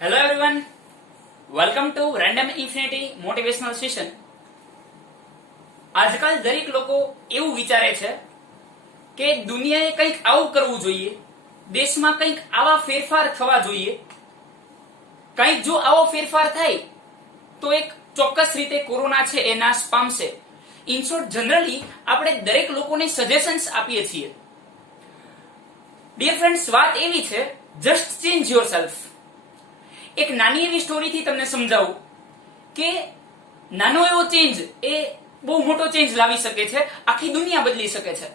Hello everyone, welcome to random infinity motivational session. આજકાલ દરેક લોકો એવું વિચારે છે કે દુનિયાએ કંઈક આવું કરવું જોઈએ, દેશમાં કંઈક આવા ફેરફાર થવા જોઈએ. કંઈક જો આવો ફેરફાર થાય તો એક ચોક્કસ રીતે કોરોના છે એ નાશ પામશે. ઇન શોર્ટ, જનરલી આપણે દરેક લોકોને સજેશન્સ આપીએ છીએ. ડિયર ફ્રેન્ડ્સ, વાત એવી છે, જસ્ટ ચેન્જ યોર સેલ્ફ. એક નાની એવી સ્ટોરીથી તમને સમજાવું કે નાનો એવો ચેન્જ એ બહુ મોટો ચેન્જ લાવી શકે છે, આખી દુનિયા બદલી શકે છે.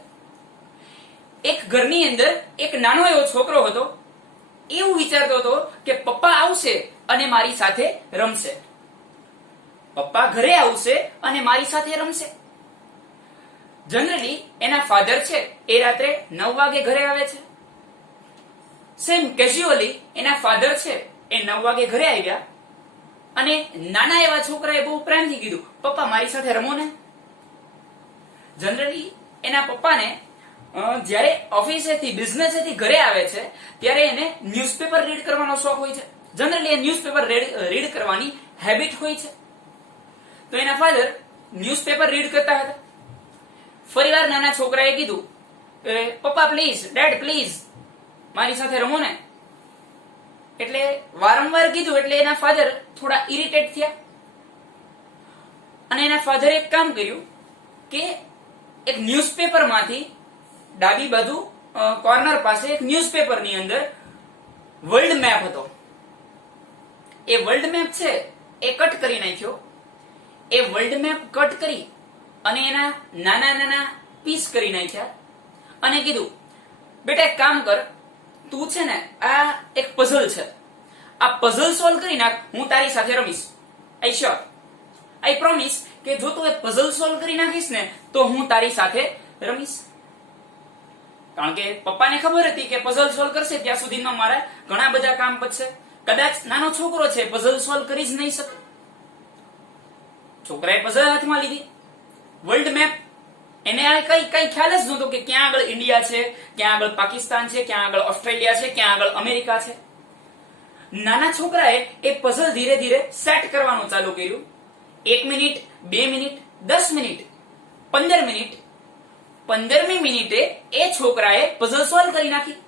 એક ઘરની અંદર એક નાનો એવો છોકરો હતો. એવું વિચારતો હતો કે પપ્પા આવશે અને મારી સાથે રમશે. પપ્પા ઘરે આવશે અને મારી સાથે રમશે. જનરલી એના ફાધર છે એ રાત્રે 9 વાગે ઘરે આવે છે. સેમ કેઝ્યુઅલી એના ફાધર છે એ 9 વાગે ઘરે આવ્યા અને નાના એવા છોકરાએ બહુ પ્રેમથી કીધું, પપ્પા મારી સાથે રમો ને. જનરલી એના પપ્પાને જ્યારે ઓફિસેથી બિઝનેસેથી ઘરે આવે છે ત્યારે એને ન્યૂઝપેપર રીડ કરવાનો શોખ હોય છે. જનરલી એ ન્યૂઝપેપર રીડ કરવાની હેબિટ હોય છે. તો એના ફાધર ન્યૂઝપેપર રીડ કરતા હતા. ફરીવાર નાના છોકરાએ કીધું, પપ્પા પ્લીઝ, ડેડ પ્લીઝ, મારી સાથે રમો ને. એટલે વારંવાર કીધું એટલે એના ફાધર થોડા ઇરિટેટ થયા અને એના ફાધરે એક કામ કર્યું કે એક ન્યૂઝપેપરમાંથી ડાબી બાજુ કોર્નર પાસે એક ન્યૂઝપેપરની અંદર વર્લ્ડ મેપ હતો. એ વર્લ્ડ મેપ છે એ કટ કરી નાખ્યો. એ વર્લ્ડ મેપ કટ કરી અને એના નાના નાના પીસ કરી નાખ્યા અને કીધું, બેટા એક કામ કર, તું છે ને આ એક પઝલ છે, આ પઝલ સોલ્વ કરી નાખ, હું તારી સાથે રમીશ. આઈ શ્યોર, આઈ પ્રોમિસ કે જો તું એ પઝલ સોલ્વ કરી નાખીશ ને તો હું તારી સાથે રમીશ. કારણ કે પપ્પાને ખબર હતી કે પઝલ સોલ્વ કરશે ત્યાં સુધીમાં મારા ઘણા બધા કામ પતશે. કદાચ નાનો છોકરો છે, પઝલ સોલ્વ કરી જ નહીં શકે. છોકરાએ પઝલ હાથમાં લીધી, વર્લ્ડ મેપ. એને કઈ ખ્યાલ જ નહોતો કે ક્યાં આગળ ઇન્ડિયા છે, ક્યાં આગળ પાકિસ્તાન છે, ક્યાં આગળ ઓસ્ટ્રેલિયા છે, ક્યાં આગળ અમેરિકા છે. નાના છોકરાએ એ પઝલ ધીરે ધીરે સેટ કરવાનું ચાલુ કર્યું. 1 મિનિટ, 2 મિનિટ, 10 મિનિટ, 15 મિનિટ. 15મી મિનિટે એ છોકરાએ પઝલ સોલ્વ કરી નાખી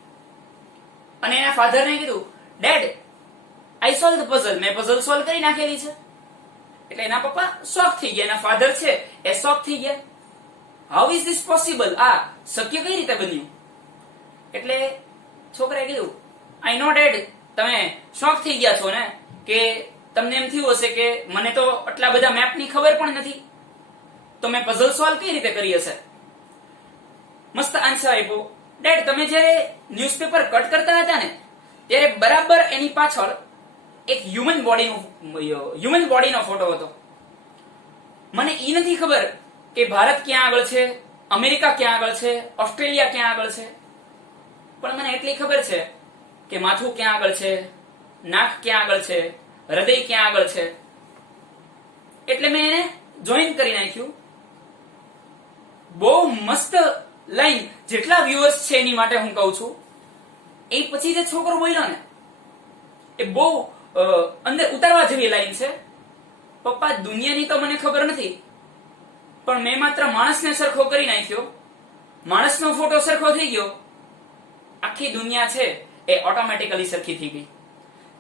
અને એના ફાધરને કીધું, dad I solve the puzzle, મેં પઝલ સોલ્વ કરી નાખેલી છે. એટલે એના પપ્પા શોક થઈ ગયા, એના ફાધર છે એ શોક થઈ ગયા. How is this possible? આ શક્ય કઈ રીતે બન્યું? એટલે છોકરાએ કીધું, આઈ નો ડેડ, તમે શોક થઈ ગયા છો ને, કે તમને એમ થયું હશે કે મને તો આટલા બધા મેપની ખબર પણ નથી, તો મેં પઝલ સોલ્વ કઈ રીતે કરી હશે. મસ્ત આન્સર આપ્યો. ડેડ, તમે જ્યારે ન્યૂઝપેપર કટ કરતા હતા ને ત્યારે બરાબર એની પાછળ એક હ્યુમન બોડીનો ફોટો હતો. મને ઈ નથી ખબર કે ભારત ક્યાં આગળ છે, અમેરિકા ક્યાં આગળ છે, ઓસ્ટ્રેલિયા ક્યાં આગળ છે, પણ મને એટલી ખબર છે કે માથું ક્યાં આગળ છે, નાક ક્યાં આગળ છે, હૃદય ક્યાં આગળ છે. એટલે મેં એને જોઈન કરી નાખ્યું. બહુ મસ્ત લાઈન, જેટલા વ્યુઅર્સ છે એની માટે હું કહું છું. એ પછી જે છોકરો બોલ્યો ને એ બહુ અંદર ઉતારવા જેવી લાઈન છે. પપ્પા, દુનિયાની તો મને ખબર નથી, પણ મેં માત્ર માણસને સરખો કરી નાખ્યો, માણસનો ફોટો સરખો થઈ ગયો, આખી દુનિયા છે એ ઓટોમેટિકલી સરખી થઈ ગઈ.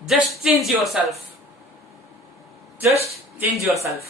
Just change your self. Just change your self.